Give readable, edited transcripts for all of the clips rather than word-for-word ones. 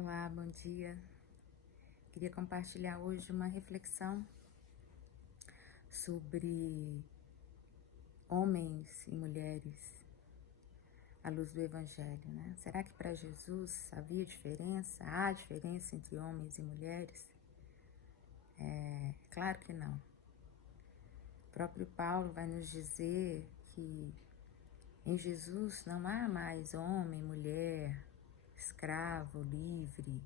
Olá, bom dia. Queria compartilhar hoje uma reflexão sobre homens e mulheres à luz do Evangelho, né? Será que para Jesus havia diferença? Há diferença entre homens e mulheres? Claro que não. O próprio Paulo vai nos dizer que em Jesus não há mais homem, mulher, escravo, livre,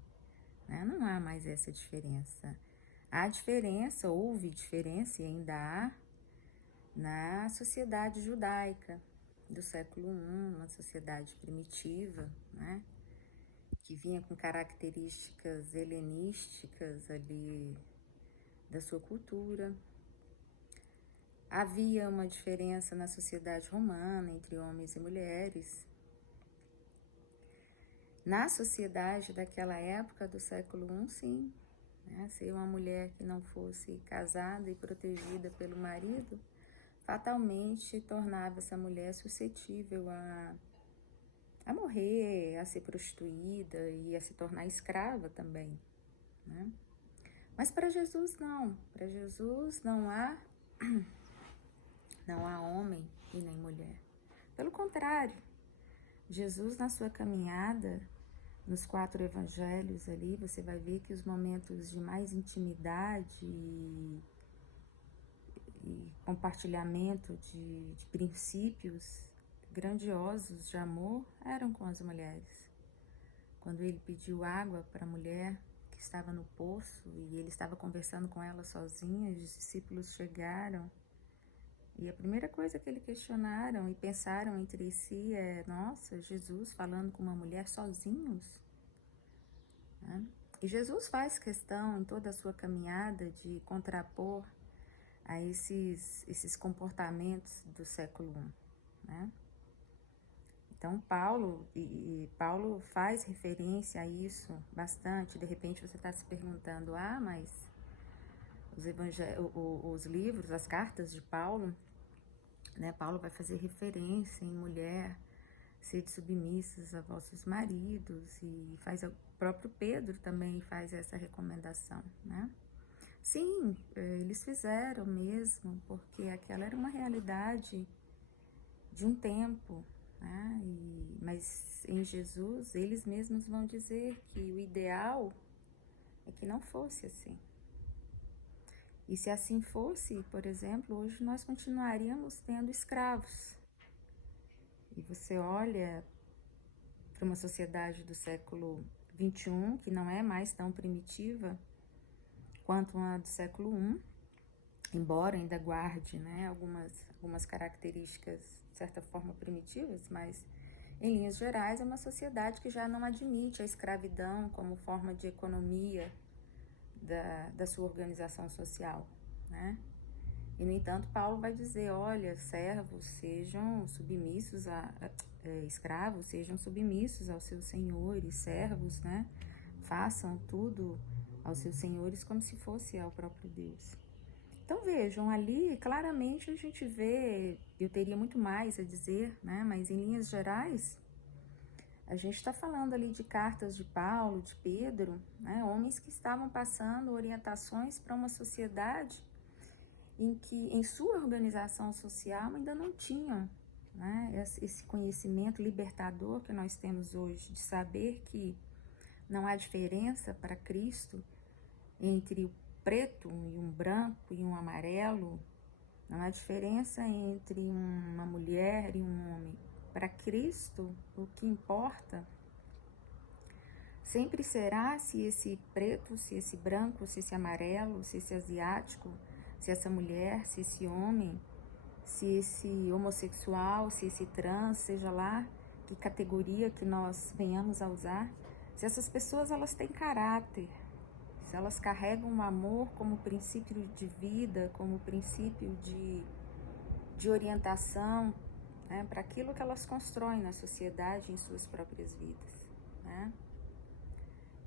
né? Não há mais essa diferença. Há diferença, houve diferença e ainda há na sociedade judaica do século I, uma sociedade primitiva, né? Que vinha com características helenísticas ali da sua cultura. Havia uma diferença na sociedade romana entre homens e mulheres. Na sociedade daquela época do século I, sim, né? Ser uma mulher que não fosse casada e protegida pelo marido, fatalmente tornava essa mulher suscetível a morrer, a ser prostituída e a se tornar escrava também, né? Mas para Jesus não. Para Jesus não há homem e nem mulher. Pelo contrário, Jesus, na sua caminhada, nos 4 evangelhos ali, você vai ver que os momentos de mais intimidade e compartilhamento de princípios grandiosos de amor eram com as mulheres. Quando ele pediu água para a mulher que estava no poço e ele estava conversando com ela sozinha, os discípulos chegaram e a primeira coisa que ele questionaram e pensaram entre si é: nossa, Jesus falando com uma mulher sozinhos? Né? E Jesus faz questão em toda a sua caminhada de contrapor a esses comportamentos do século I, né? Então Paulo faz referência a isso bastante. De repente você está se perguntando: mas os livros, as cartas de Paulo, né? Paulo vai fazer referência em mulher, sede submissas a vossos maridos, e o próprio Pedro também faz essa recomendação, né? Sim, eles fizeram mesmo, porque aquela era uma realidade de um tempo, né? Mas em Jesus, eles mesmos vão dizer que o ideal é que não fosse assim. E se assim fosse, por exemplo, hoje nós continuaríamos tendo escravos. E você olha para uma sociedade do século XXI, que não é mais tão primitiva quanto a do século I, embora ainda guarde, né, algumas características, de certa forma, primitivas, mas, em linhas gerais, é uma sociedade que já não admite a escravidão como forma de economia da sua organização social, né? E, no entanto, Paulo vai dizer: olha, servos, sejam submissos escravos, sejam submissos aos seus senhores, servos, né? Façam tudo aos seus senhores como se fosse ao próprio Deus. Então vejam, ali claramente a gente vê, eu teria muito mais a dizer, né? Mas em linhas gerais, a gente está falando ali de cartas de Paulo, de Pedro, né? Homens que estavam passando orientações para uma sociedade em que, em sua organização social, ainda não tinham, né, esse conhecimento libertador que nós temos hoje, de saber que não há diferença para Cristo entre o preto e um branco e um amarelo, não há diferença entre uma mulher e um homem. Para Cristo, o que importa sempre será se esse preto, se esse branco, se esse amarelo, se esse asiático, se essa mulher, se esse homem, se esse homossexual, se esse trans, seja lá que categoria que nós venhamos a usar, se essas pessoas elas têm caráter, se elas carregam o amor como princípio de vida, como princípio de orientação, né, para aquilo que elas constroem na sociedade, em suas próprias vidas, né?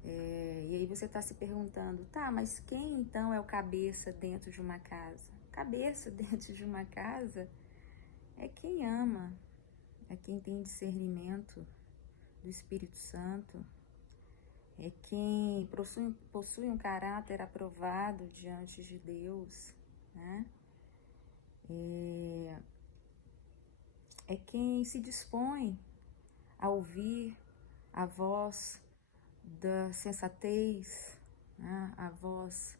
E aí você está se perguntando: tá, mas quem então é o cabeça dentro de uma casa? Cabeça dentro de uma casa é quem ama, é quem tem discernimento do Espírito Santo, é quem possui um caráter aprovado diante de Deus, né? É quem se dispõe a ouvir a voz da sensatez, né? A voz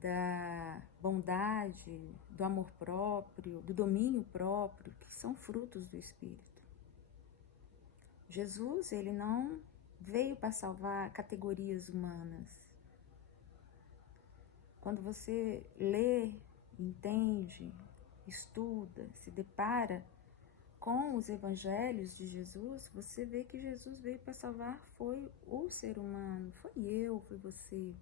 da bondade, do amor próprio, do domínio próprio, que são frutos do Espírito. Jesus, ele não veio para salvar categorias humanas. Quando você lê, entende, estuda, se depara com os evangelhos de Jesus, você vê que Jesus veio para salvar foi o ser humano, foi eu, foi você.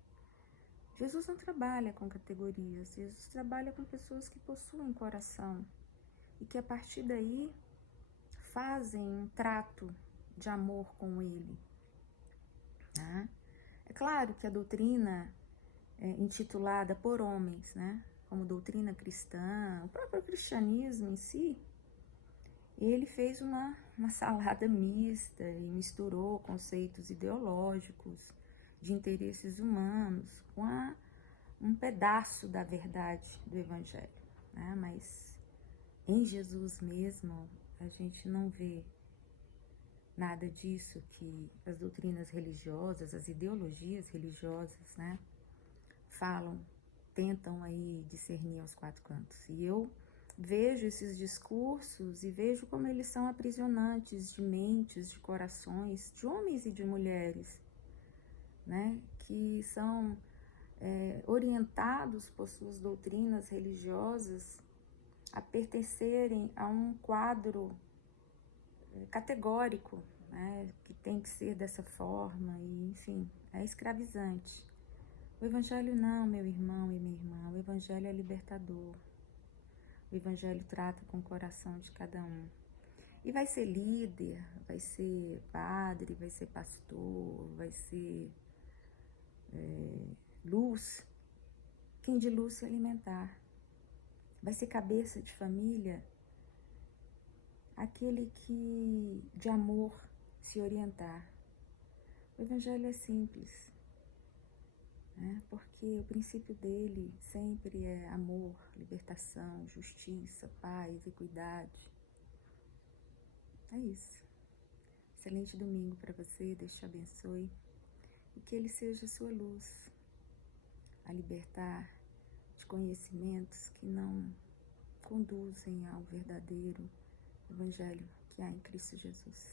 Jesus não trabalha com categorias, Jesus trabalha com pessoas que possuem coração e que a partir daí fazem um trato de amor com ele. Né? É claro que a doutrina intitulada por homens, né, como doutrina cristã, o próprio cristianismo em si, ele fez uma salada mista e misturou conceitos ideológicos de interesses humanos com um pedaço da verdade do Evangelho, né? Mas em Jesus mesmo a gente não vê nada disso que as doutrinas religiosas, as ideologias religiosas, né, falam, tentam aí discernir aos quatro cantos. E eu vejo esses discursos e vejo como eles são aprisionantes de mentes, de corações, de homens e de mulheres, né, que são orientados por suas doutrinas religiosas a pertencerem a um quadro categórico, né, que tem que ser dessa forma, e enfim, é escravizante. O Evangelho não, meu irmão e minha irmã, o Evangelho é libertador. O Evangelho trata com o coração de cada um. E vai ser líder, vai ser padre, vai ser pastor, vai ser luz, quem de luz se alimentar. Vai ser cabeça de família, aquele que de amor se orientar. O Evangelho é simples, né? Porque o princípio dele sempre é amor, libertação, justiça, paz, equidade. É isso. Excelente domingo para você, Deus te abençoe e que ele seja sua luz a libertar de conhecimentos que não conduzem ao verdadeiro Evangelho que há em Cristo Jesus.